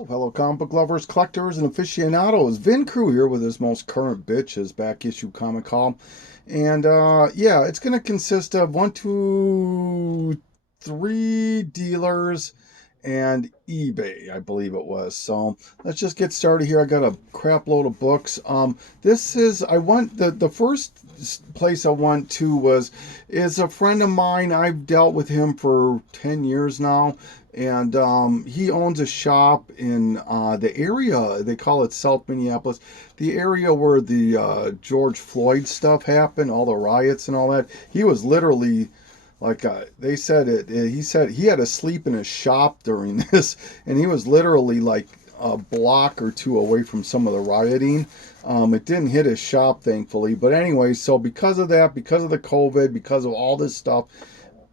Oh, hello, comic book lovers, collectors, and aficionados. Vin Crew here with his most current bitch, his back issue comic column. And yeah, it's going to consist of one, two, three dealers and eBay, I believe it was. So let's just get started here. I got a crap load of books. I went, the first place I went to is a friend of mine. I've dealt with him for 10 years now. And he owns a shop in the area, they call it South Minneapolis, the area where the George Floyd stuff happened, all the riots and all that. He was literally, like, they said he said he had to sleep in his shop during this, and he was literally like a block or two away from some of the rioting. It didn't hit his shop, thankfully. But anyway, so because of that, because of the COVID, because of all this stuff,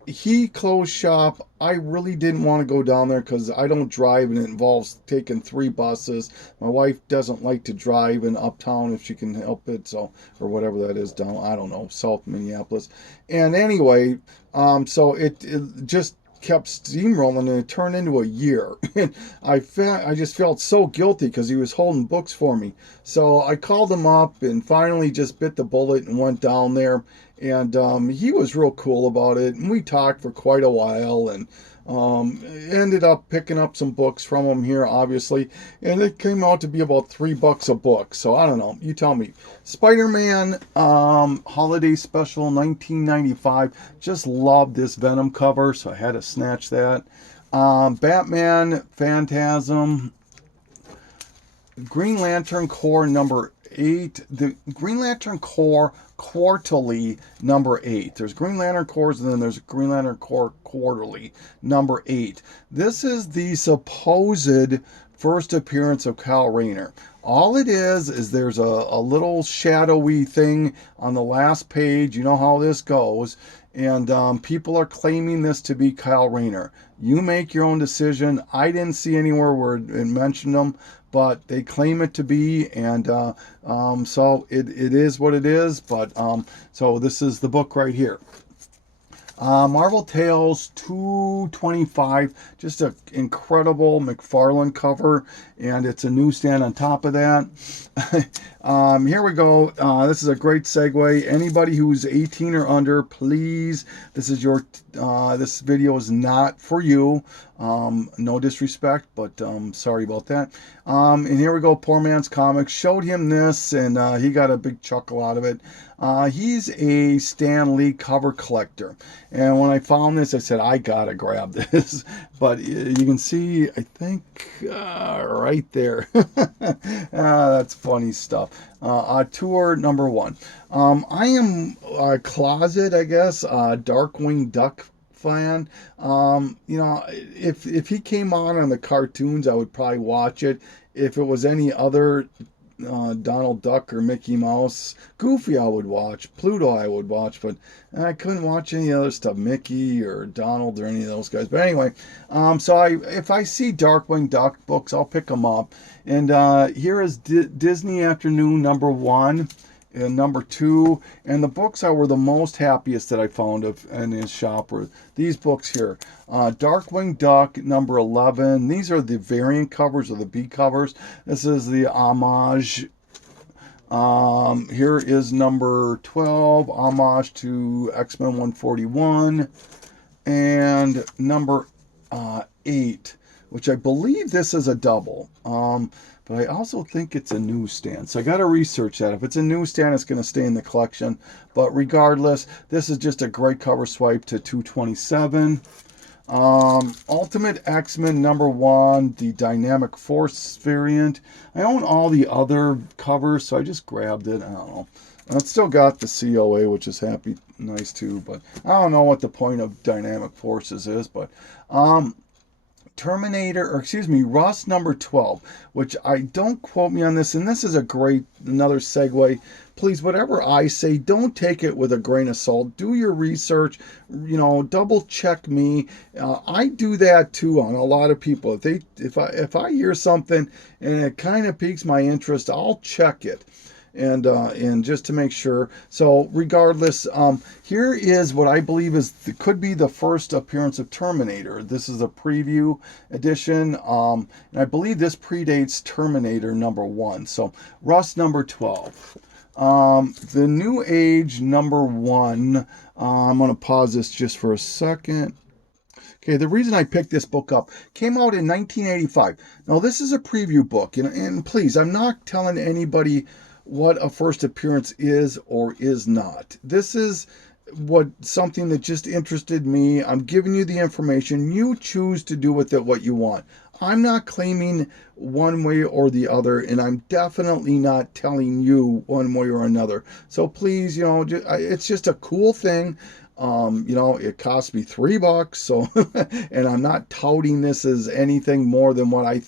he closed shop. I really didn't want to go down there because I don't drive and it involves taking 3 buses. My wife doesn't like to drive in uptown if she can help it, so, or whatever that is down, I don't know, South Minneapolis. And anyway, so it just kept steamrolling and it turned into a year. And I just felt so guilty because he was holding books for me. So I called him up and finally just bit the bullet and went down there. And he was real cool about it. And we talked for quite a while and ended up picking up some books from him here, obviously. And it came out to be about $3 a book. So I don't know. You tell me. Spider-Man Holiday Special 1995. Just loved this Venom cover, so I had to snatch that. Batman Phantasm. Green Lantern Corps number 8. The Green Lantern Corps Quarterly number 8. There's Green Lantern Corps and then there's Green Lantern Corps Quarterly number 8. This is the supposed first appearance of Kyle Rayner. All it is there's a little shadowy thing on the last page. You know how this goes. And people are claiming this to be Kyle Rayner. You make your own decision. I didn't see anywhere where it mentioned them, but they claim it to be, and so it is what it is. But so this is the book right here. Marvel Tales 225, just an incredible McFarlane cover, and it's a newsstand on top of that. Here we go. This is a great segue. Anybody who's 18 or under, please, this video is not for you. No disrespect, but sorry about that. And here we go. Poor Man's Comics. Showed him this, and he got a big chuckle out of it. He's a Stan Lee cover collector. And when I found this, I said, I gotta grab this. But you can see, I think, right there. That's funny stuff. Tour number 1. I am a closet, I guess, Darkwing Duck fan. You know, if he came on the cartoons, I would probably watch it. If it was any other Donald Duck or Mickey Mouse, Goofy I would watch, Pluto I would watch, but I couldn't watch any other stuff, Mickey or Donald or any of those guys. But anyway, so if I see Darkwing Duck books, I'll pick them up. And here is Disney Afternoon number 1 and number 2, and the books I were the most happiest that I found in his shop were these books here. Darkwing Duck number 11. These are the variant covers or the B covers. This is the homage. Here is number 12, homage to X-Men 141, and number 8, which I believe this is a double. But I also think it's a newsstand. So I got to research that. If it's a newsstand, it's going to stay in the collection. But regardless, this is just a great cover swipe to 227. Ultimate X-Men number 1, the Dynamic Force variant. I own all the other covers, so I just grabbed it. I don't know. It's still got the COA, which is nice too. But I don't know what the point of Dynamic Forces is. But Terminator, or excuse me, Rust number 12, which I don't quote me on this, and this is another segue. Please, whatever I say, don't take it with a grain of salt. Do your research, you know, double check me. I do that too on a lot of people. If I hear something and it kind of piques my interest, I'll check it. and just to make sure. So regardless, here is what I believe could be the first appearance of Terminator. This is a preview edition, and I believe this predates Terminator #1. So Rust number 12. The New Age #1. I'm going to pause this just for a second. Okay, the reason I picked this book up came out in 1985. Now, this is a preview book, and please, I'm not telling anybody what a first appearance is or is not. This is something that just interested me. I'm giving you the information. You choose to do with it what you want. I'm not claiming one way or the other, and I'm definitely not telling you one way or another. So please, it's just a cool thing. It cost me $3, so and I'm not touting this as anything more than what I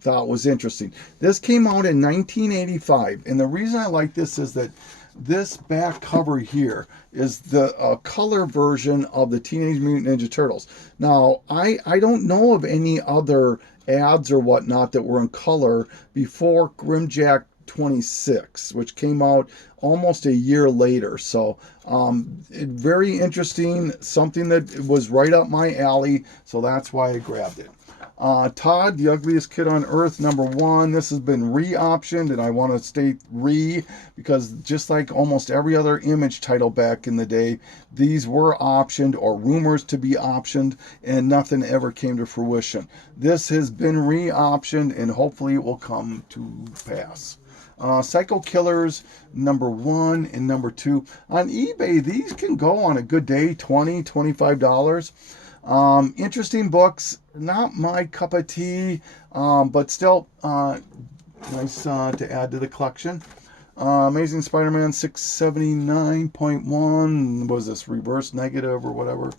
thought was interesting. This came out in 1985, and the reason I like this is that this back cover here is the color version of the Teenage Mutant Ninja Turtles. Now, I don't know of any other ads or whatnot that were in color before Grimjack 26, which came out almost a year later. So very interesting, something that was right up my alley, so that's why I grabbed it. Todd, the Ugliest Kid on Earth #1. This has been re-optioned, and I want to state because just like almost every other Image title back in the day, these were optioned or rumors to be optioned, and nothing ever came to fruition. This has been re-optioned, and hopefully it will come to pass. Psycho Killers #1 and #2. On eBay, these can go on a good day, $20, $25. Interesting books, not my cup of tea, but still nice to add to the collection. Amazing Spider-Man 679.1. What was this, reverse negative or whatever?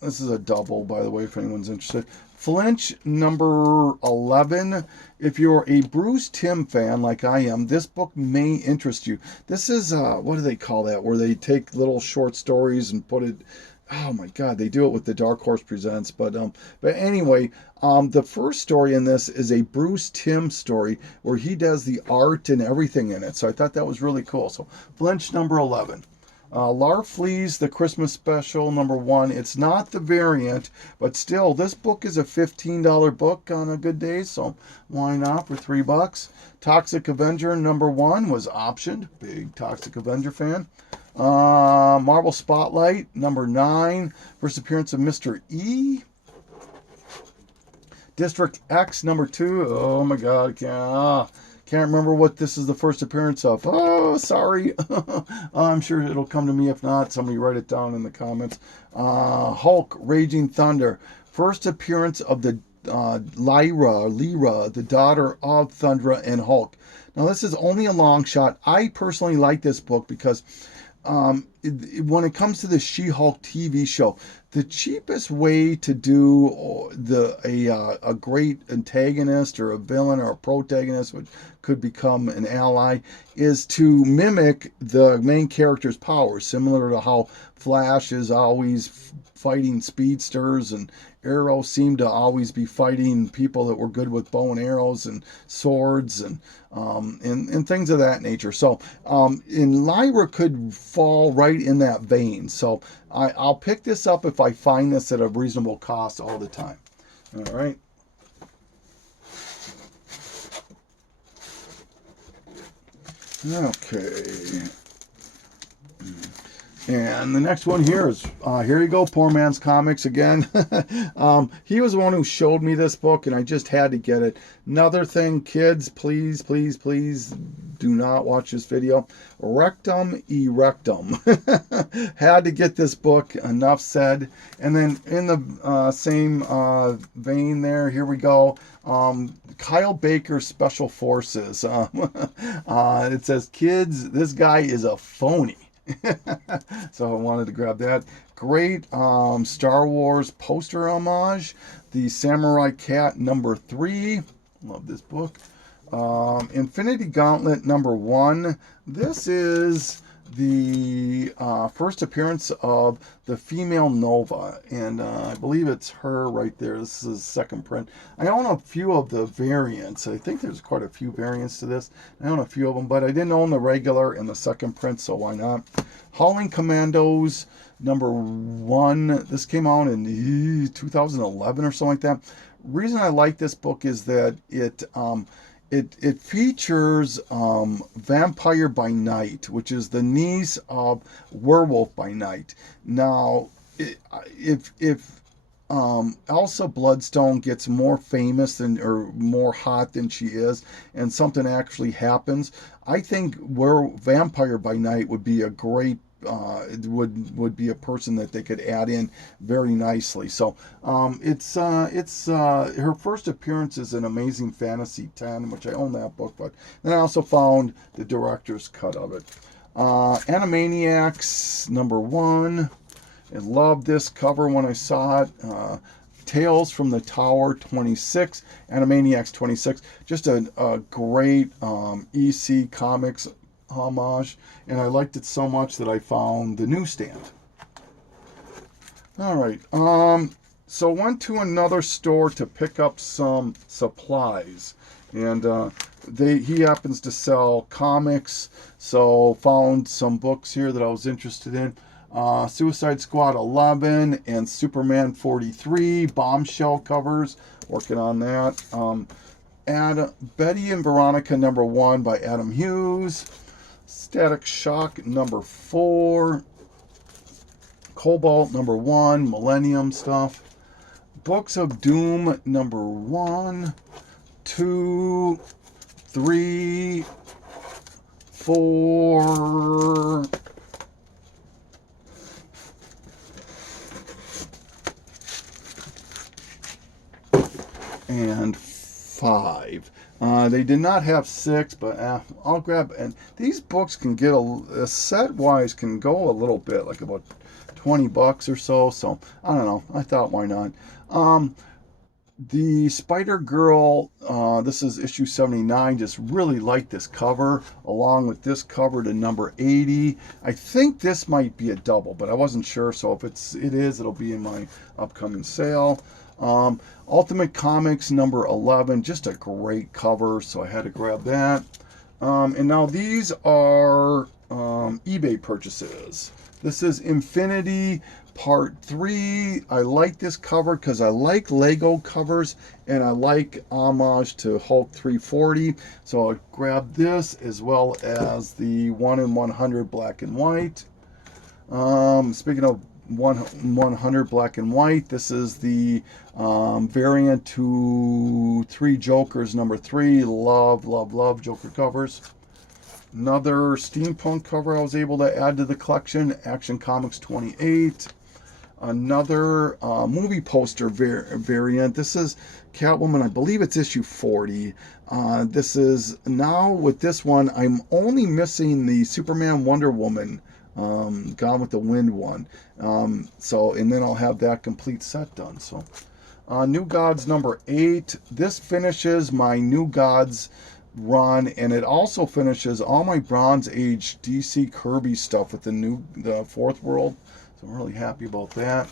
This is a double, by the way, if anyone's interested. Flinch #11. If you're a Bruce Timm fan like I am, this book may interest you. This is, what do they call that? Where they take little short stories and put it, oh my God, they do it with the Dark Horse Presents. But anyway, the first story in this is a Bruce Timm story where he does the art and everything in it. So I thought that was really cool. So Flinch #11. Larfleeze, the Christmas special #1. It's not the variant, but still, this book is a $15 book on a good day, so why not for $3? Toxic Avenger #1 was optioned. Big Toxic Avenger fan. Marvel Spotlight #9. First appearance of Mr. E. District X #2. Oh my God, can't remember what this is the first appearance of. Oh, sorry. I'm sure it'll come to me. If not, somebody write it down in the comments. Hulk, Raging Thunder. First appearance of the Lyra, the daughter of Thundra and Hulk. Now, this is only a long shot. I personally like this book because when it comes to the She-Hulk TV show, the cheapest way to do a great antagonist or a villain or a protagonist, which could become an ally, is to mimic the main character's powers, similar to how Flash is always fighting speedsters and Arrow seemed to always be fighting people that were good with bow and arrows and swords and things of that nature. So Lyra could fall right in that vein. So I'll pick this up if I find this at a reasonable cost all the time. All right. Okay. And the next one here is, here you go, Poor Man's Comics again. He was the one who showed me this book, and I just had to get it. Another thing, kids, please, please, please do not watch this video. Rectum Erectum. Had to get this book, enough said. And then in the same vein there, here we go. Kyle Baker Special Forces. It says, kids, this guy is a phony. So I wanted to grab that. Great Star Wars poster homage. The Samurai Cat #3. Love this book. Infinity Gauntlet #1. This is the first appearance of the female Nova, and I believe it's her right there. This is second print. I own a few of the variants. I think there's quite a few variants to this. I own a few of them, but I didn't own the regular and the second print, so why not? Howling Commandos #1. This came out in 2011 or something like that. Reason I like this book is that it features Vampire by Night, which is the niece of Werewolf by Night. Now, if Elsa Bloodstone gets more famous than or more hot than she is, and something actually happens, I think Vampire by Night would be a great would be a person that they could add in very nicely. So it's her first appearance is in Amazing Fantasy 10, which I own that book, but then I also found the director's cut of it. Animaniacs #1. I loved this cover when I saw it. Tales from the Tower 26, Animaniacs 26. Just a great EC Comics homage, and I liked it so much that I found the newsstand. All right, so went to another store to pick up some supplies, and he happens to sell comics, so found some books here that I was interested in. Suicide Squad 11 and Superman 43 bombshell covers, working on that. Betty and Veronica #1 by Adam Hughes. Static Shock #4. Cobalt #1, Millennium stuff. Books of Doom #1, 2, 3, 4, and 5. They did not have 6, but I'll grab. And these books can get set wise can go a little bit, like about $20 or so. So I don't know. I thought, why not? The Spider Girl. This is issue 79. Just really like this cover, along with this cover to number 80. I think this might be a double, but I wasn't sure. So if it is, it'll be in my upcoming sale. Ultimate Comics #11, just a great cover, so I had to grab that. And now these are eBay purchases. This is Infinity Part 3. I like this cover because I like Lego covers, and I like homage to Hulk 340. So I grabbed this, as well as the 1 in 100 black and white. Speaking of 100 black and white, this is the variant to 3 Jokers #3. Love Joker covers. Another steampunk cover I was able to add to the collection, Action Comics 28. Another movie poster variant. This is Catwoman, I believe it's issue 40. This is, now with this one, I'm only missing the Superman Wonder Woman Gone with the Wind one. So, and then I'll have that complete set done. So, New Gods #8. This finishes my New Gods run, and it also finishes all my Bronze Age DC Kirby stuff with the Fourth World. So I'm really happy about that.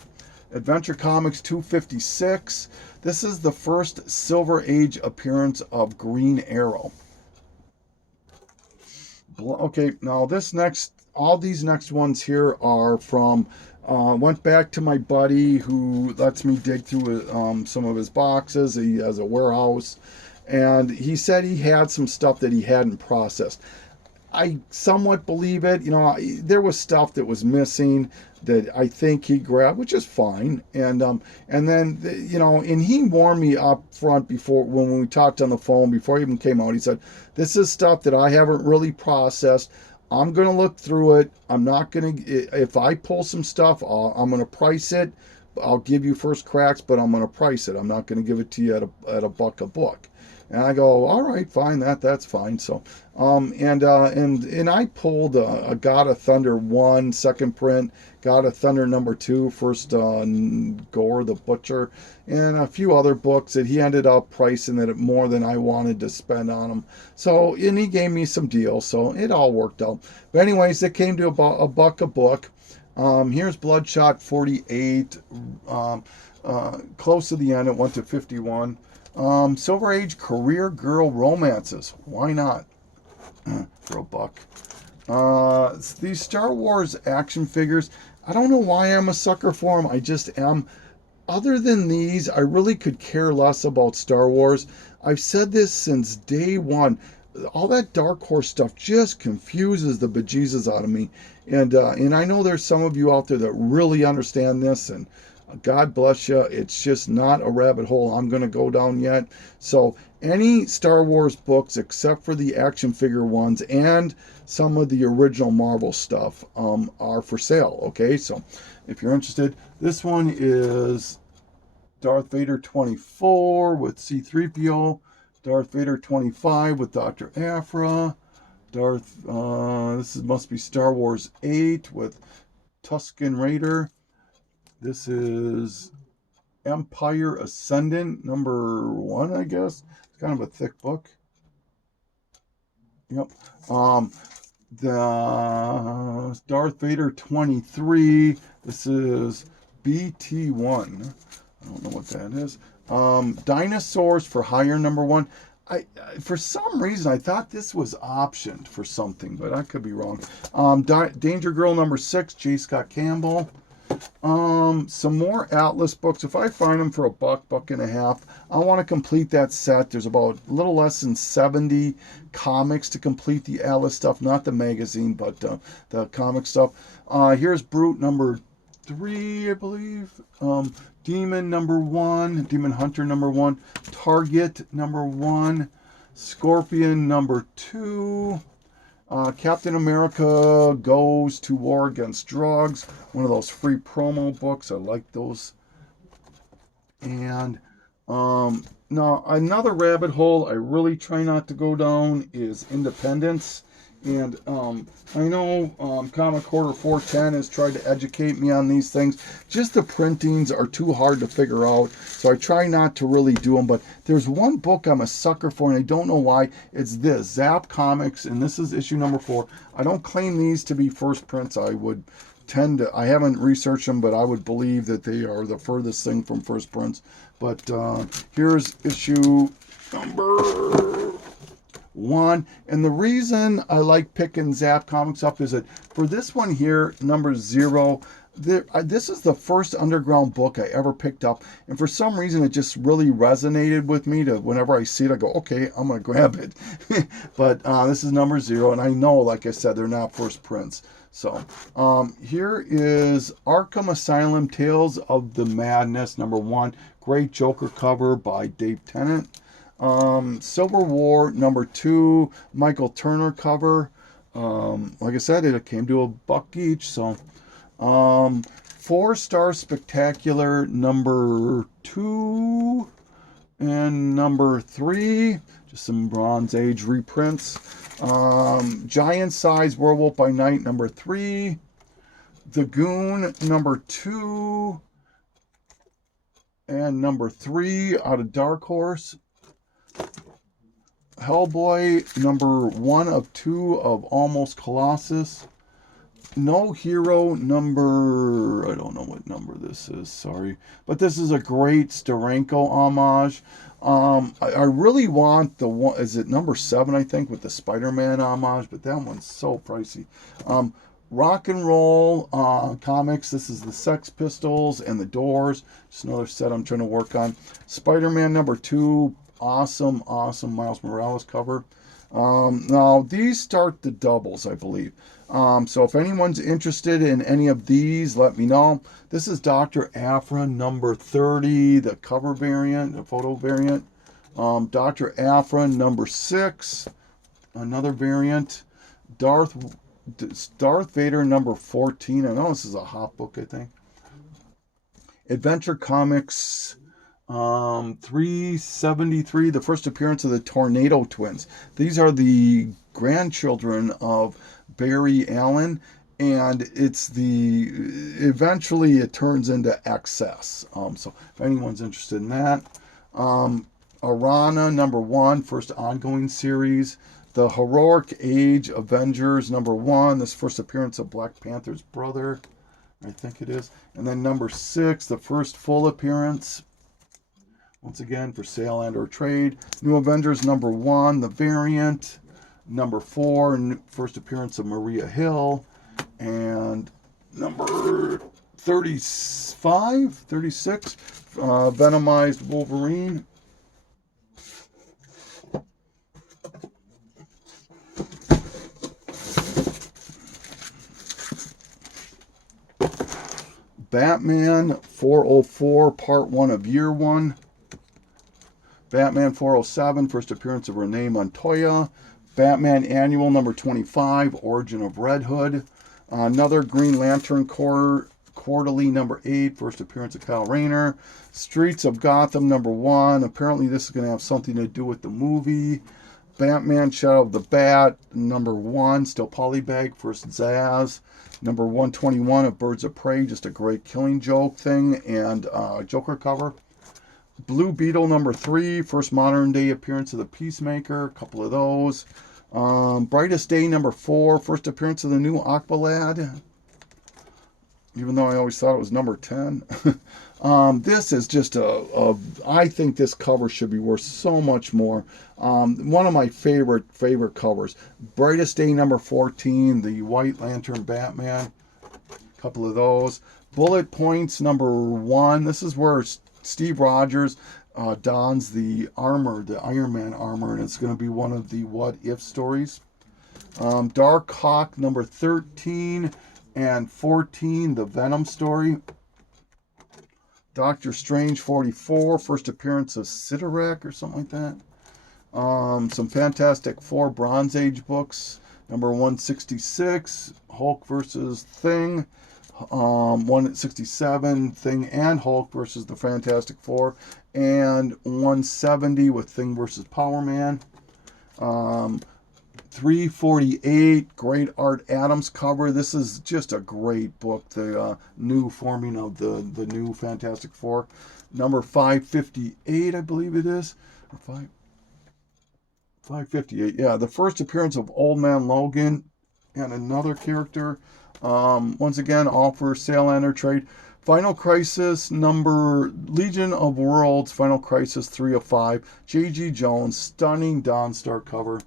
Adventure Comics 256. This is the first Silver Age appearance of Green Arrow. Okay, now all these next ones here are from, went back to my buddy who lets me dig through some of his boxes. He has a warehouse, and he said he had some stuff that he hadn't processed. I somewhat believe it. There was stuff that was missing that I think he grabbed, which is fine. And then, and he warned me up front before, when we talked on the phone, before he even came out, he said, this is stuff that I haven't really processed. I'm going to look through it. I'm not going to, if I pull some stuff, I'm going to price it I'll give you first cracks, but I'm going to price it. I'm not going to give it to you at a buck a book. And I go, all right, fine, that's fine. So, and I pulled a God of Thunder 1 second print, God of Thunder number 2 first, Gore the Butcher, and a few other books that he ended up pricing it at more than I wanted to spend on them. So, and he gave me some deals, so it all worked out. But anyways, it came to about a buck a book. Here's Bloodshot 48. Close to the end, it went to 51. Silver Age career girl romances. Why not? For a buck. These Star Wars action figures, I don't know why I'm a sucker for them. I just am. Other than these, I really could care less about Star Wars. I've said this since day one. All that Dark Horse stuff just confuses the bejesus out of me. And I know there's some of you out there that really understand this, and God bless you. It's just not a rabbit hole I'm going to go down yet. So any Star Wars books except for the action figure ones and some of the original Marvel stuff are for sale. Okay, so if you're interested, this one is Darth Vader 24 with C-3PO, Darth Vader 25 with Dr. Aphra, must be Star Wars 8 with Tusken Raider. This is Empire Ascendant number 1, I guess. It's kind of a thick book. Yep. The Darth Vader 23. This is BT1. I don't know what that is. Dinosaurs for Hire number 1. For some reason, I thought this was optioned for something, but I could be wrong. Danger Girl number 6, J. Scott Campbell. Some more Atlas books. If I find them for a buck and a half, I want to complete that set. There's about a little less than 70 comics to complete the Atlas stuff, not the magazine, but the comic stuff. Here's Brute number 3, I believe. Demon number 1, Demon Hunter number 1, Target number 1, Scorpion number 2. Captain America Goes to War Against Drugs. One of those free promo books. I like those. And now another rabbit hole I really try not to go down is Independence. And I know Comic Quarter 410 has tried to educate me on these things. Just the printings are too hard to figure out, so I try not to really do them. But there's one book I'm a sucker for, and I don't know why. It's this, Zap Comics, and this is issue number 4. I don't claim these to be first prints. I haven't researched them, but I would believe that they are the furthest thing from first prints. But here's issue number 1. And the reason I like picking Zap Comics up is that for this one here, number 0, this is the first underground book I ever picked up, and for some reason it just really resonated with me. To whenever I see it, I go, okay, I'm gonna grab it. But this is number 0, and I know, like I said, they're not first prints. So here is Arkham Asylum Tales of the Madness number 1. Great Joker cover by Dave Tennant. Civil War number 2, Michael Turner cover. Like I said, it came to a buck each. So 4-Star Spectacular number 2 and number 3, just some Bronze Age reprints. Giant Size Werewolf by Night number 3, The Goon number 2 and number 3 out of Dark Horse. Hellboy number 1 of 2 of Almost Colossus. No Hero number, I don't know what number this is, sorry. But this is a great Steranko homage. I really want the one, is it number 7, I think, with the Spider-Man homage, but that one's so pricey. Rock and Roll Comics, this is the Sex Pistols and the Doors. Just another set I'm trying to work on. Spider-Man number 2, awesome Miles Morales cover. Now these start the doubles, I believe. So if anyone's interested in any of these, let me know. This is Dr. Aphra number 30, the cover variant, the photo variant. Dr. Aphra number 6, another variant. Darth Vader number 14. I know this is a hot book, I think. Adventure Comics 373, the first appearance of the Tornado Twins. These are the grandchildren of Barry Allen, and eventually it turns into excess. So if anyone's interested in that. Arana #1, first ongoing series. The Heroic Age Avengers #1, this first appearance of Black Panther's brother, I think it is. And then #6, the first full appearance, once again for sale and or trade. New Avengers #1, the variant. #4, first appearance of Maria Hill. And number 36, Venomized Wolverine. Batman 404, Part 1 of Year 1. Batman 407, first appearance of Renee Montoya. Batman Annual #25, Origin of Red Hood. Another Green Lantern Quarterly #8, first appearance of Kyle Rayner. Streets of Gotham #1. Apparently this is going to have something to do with the movie. Batman Shadow of the Bat #1, still Polybag, first Zaz. #121 of Birds of Prey, just a great Killing Joke thing, and Joker cover. Blue Beetle #3, first modern day appearance of the Peacemaker, a couple of those. Brightest Day #4, first appearance of the new Aqualad, even though I always thought it was #10. This is just I think this cover should be worth so much more. One of my favorite covers. Brightest Day #14, the White Lantern Batman, a couple of those. Bullet Points #1, this is where Steve Rogers dons the armor, the Iron Man armor, and it's going to be one of the What If stories. Dark Hawk #13 and 14, the Venom story. Doctor Strange 44, first appearance of Sidorak or something like that. Some Fantastic Four Bronze Age books. #166, Hulk versus Thing. 167, Thing and Hulk versus the Fantastic Four. And 170 with Thing versus Power Man. 348, Great Art Adams cover. This is just a great book. The new forming of the new Fantastic Four. Number 558, I believe it is. Or 558. Yeah, the first appearance of Old Man Logan and another character. Once again, all for sale and or trade. Final Crisis Legion of Worlds, Final Crisis 3 of 5. J.G. Jones, stunning Dawnstar cover.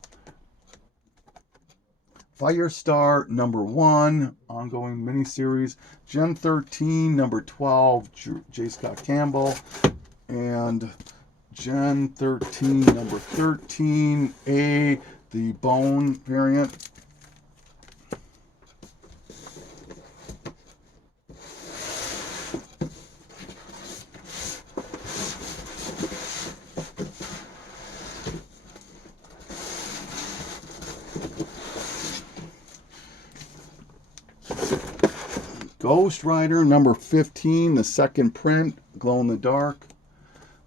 Firestar #1, ongoing miniseries. Gen 13 #12, J. Scott Campbell. And Gen 13 #13A, the Bone variant. Ghost Rider #15, the second print, glow in the dark.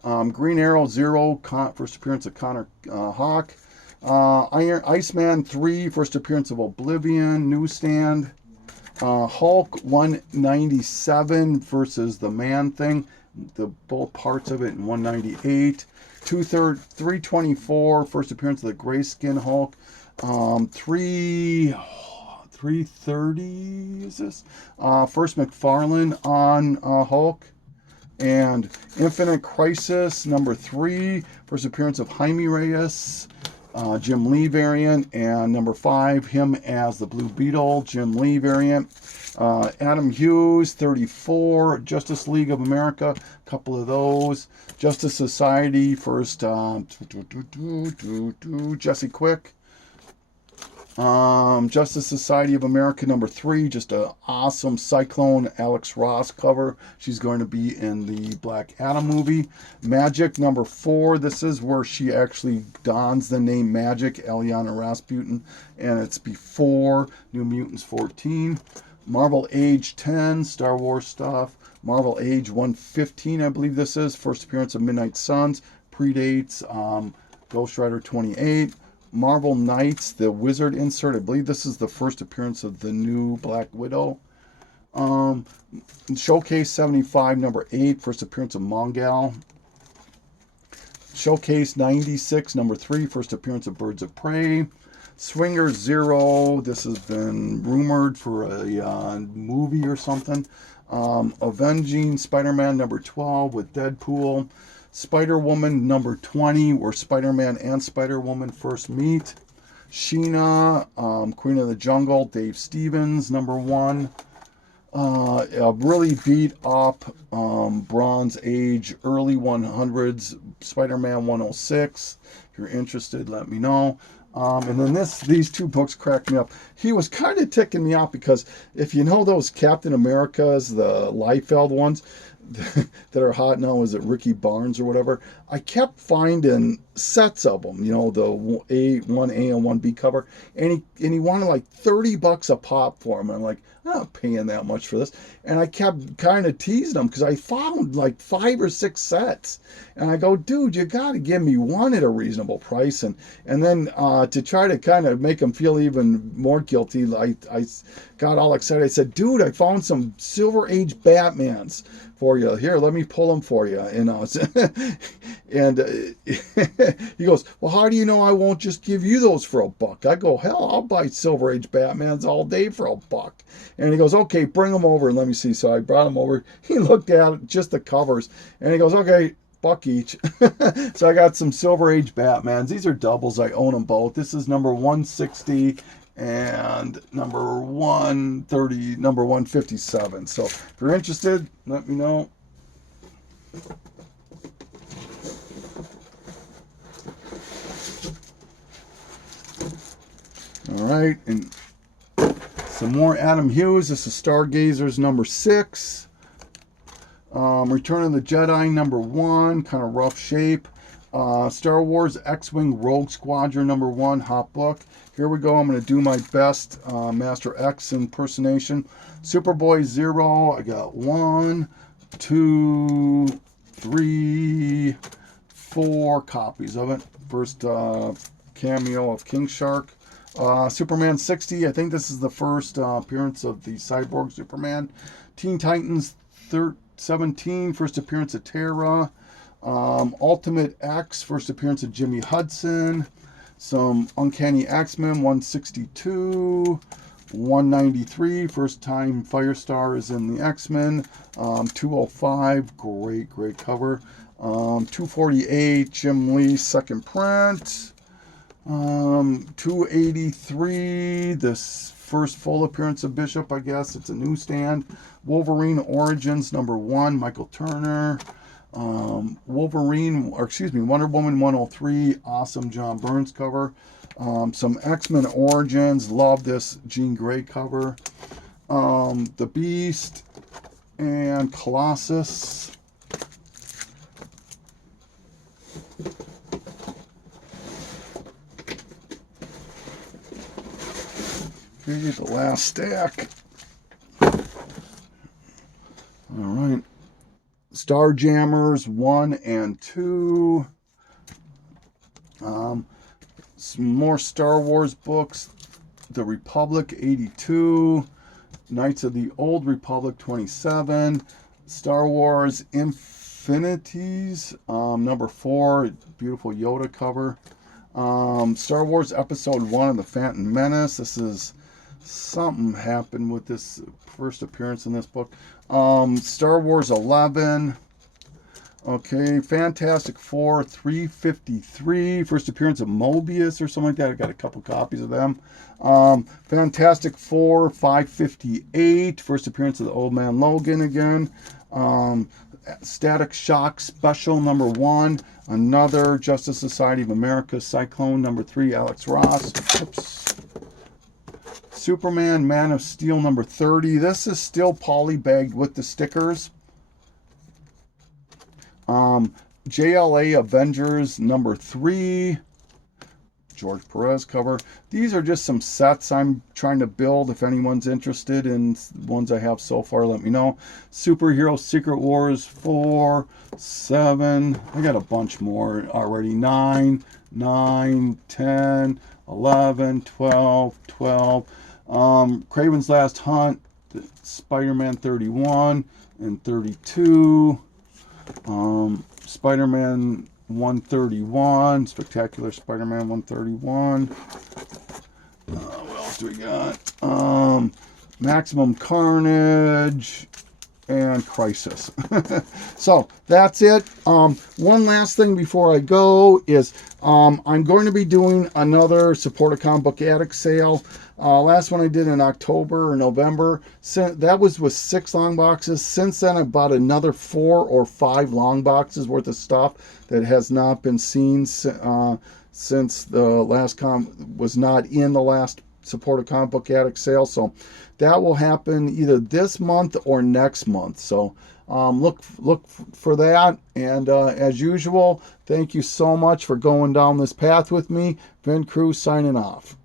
Green Arrow 0, first appearance of Connor Hawk. Iceman 3, first appearance of Oblivion, newsstand. Hulk 197 versus the Man Thing, both parts of it in 198. 324, first appearance of the Grayskin Hulk. 330 is this? First McFarlane on Hulk. And Infinite Crisis #3, first appearance of Jaime Reyes, Jim Lee variant. And #5, him as the Blue Beetle, Jim Lee variant. Adam Hughes 34, Justice League of America, a couple of those. Justice Society first, Jesse Quick. Justice Society of America #3, just an awesome Cyclone Alex Ross cover. She's going to be in the Black Adam movie. Magic #4, this is where she actually dons the name Magic, Eliana Rasputin, and it's before New Mutants 14. Marvel Age 10, Star Wars stuff. Marvel Age 115, I believe this is. First appearance of Midnight Suns. Predates Ghost Rider 28. Marvel Knights, the Wizard insert. I believe this is the first appearance of the new Black Widow. Showcase 75, number 8. First appearance of Mongal. Showcase 96, number 3. First appearance of Birds of Prey. Swinger 0. This has been rumored for a movie or something. Avenging Spider-Man number 12 with Deadpool. Spider-Woman number 20, where Spider-Man and Spider-Woman first meet. Sheena, Queen of the Jungle, Dave Stevens number 1. A really beat up Bronze Age, early 100s Spider-Man 106. If you're interested, let me know. And then these two books cracked me up. He was kind of ticking me off because if you know those Captain Americas, the Liefeld ones that are hot now, is it Ricky Barnes or whatever? I kept finding sets of them, you know, the 1A and 1B cover, and he wanted like $30 a pop for them. And I'm like, I'm not paying that much for this. And I kept kind of teasing him because I found like 5 or 6 sets. And I go, dude, you got to give me one at a reasonable price. And then to try to kind of make him feel even more guilty, I got all excited. I said, dude, I found some Silver Age Batmans for you. Here, let me pull them for you. And he goes, well, how do you know I won't just give you those for $1? I go, hell, I'll buy Silver Age Batmans all day for $1. And he goes, okay, bring them over and let me see. So I brought them over. He looked at it, just the covers, and he goes, okay, $1 each. So I got some Silver Age Batmans. These are doubles. I own them both. This is number 160 and number 130, number 157. So if you're interested, let me know. All right, and some more Adam Hughes. This is Stargazers number 6. Return of the Jedi number 1, kind of rough shape. Star Wars X-Wing Rogue Squadron number 1, hot book. Here we go. I'm going to do my best Master X impersonation. Superboy 0. I got 1, 2, 3, 4 copies of it. First cameo of King Shark. Superman 60. I think this is the first appearance of the Cyborg Superman. Teen Titans 17. First appearance of Terra. Ultimate X. First appearance of Jimmy Hudson. Some Uncanny X-Men 162. 193. First time Firestar is in the X-Men. 205. Great cover. 248. Jim Lee second print. 283, this first full appearance of Bishop, I guess. It's a newsstand. Wolverine Origins, number 1, Michael Turner. Wonder Woman 103, awesome John Burns cover. Some X-Men Origins, love this Jean Grey cover. The Beast and Colossus. Okay, the last stack. All right. Starjammers 1 and 2. Some more Star Wars books. The Republic 82. Knights of the Old Republic 27. Star Wars Infinities number 4. Beautiful Yoda cover. Star Wars Episode 1 of the Phantom Menace. This is something happened with this first appearance in this book. Star Wars 11. Okay, Fantastic Four 353. First appearance of Mobius or something like that. I got a couple copies of them. Fantastic Four 558. First appearance of the Old Man Logan again. Static Shock Special number 1. Another Justice Society of America Cyclone number 3. Alex Ross. Oops. Superman Man of Steel number 30. This is still polybagged with the stickers. Jla Avengers number 3. George Perez cover. These are just some sets I'm trying to build. If anyone's interested in ones I have so far, let me know. Superhero Secret Wars 4, 7. I got a bunch more already. 9, 10, 11, 12, 12. Kraven's Last Hunt, Spider-Man 31 and 32. Spider-Man 131, Spectacular Spider-Man 131. What else do we got? Maximum Carnage and Crisis. So that's it. One last thing before I go is I'm going to be doing another Support a Comic Book Addict sale. Last one I did in October or November. That was with 6 long boxes. Since then, I bought another 4 or 5 long boxes worth of stuff that has not been seen since the last was not in the last Support a Comic Book Addict sale. So that will happen either this month or next month. So look for that. And as usual, thank you so much for going down this path with me. Ben Cruz signing off.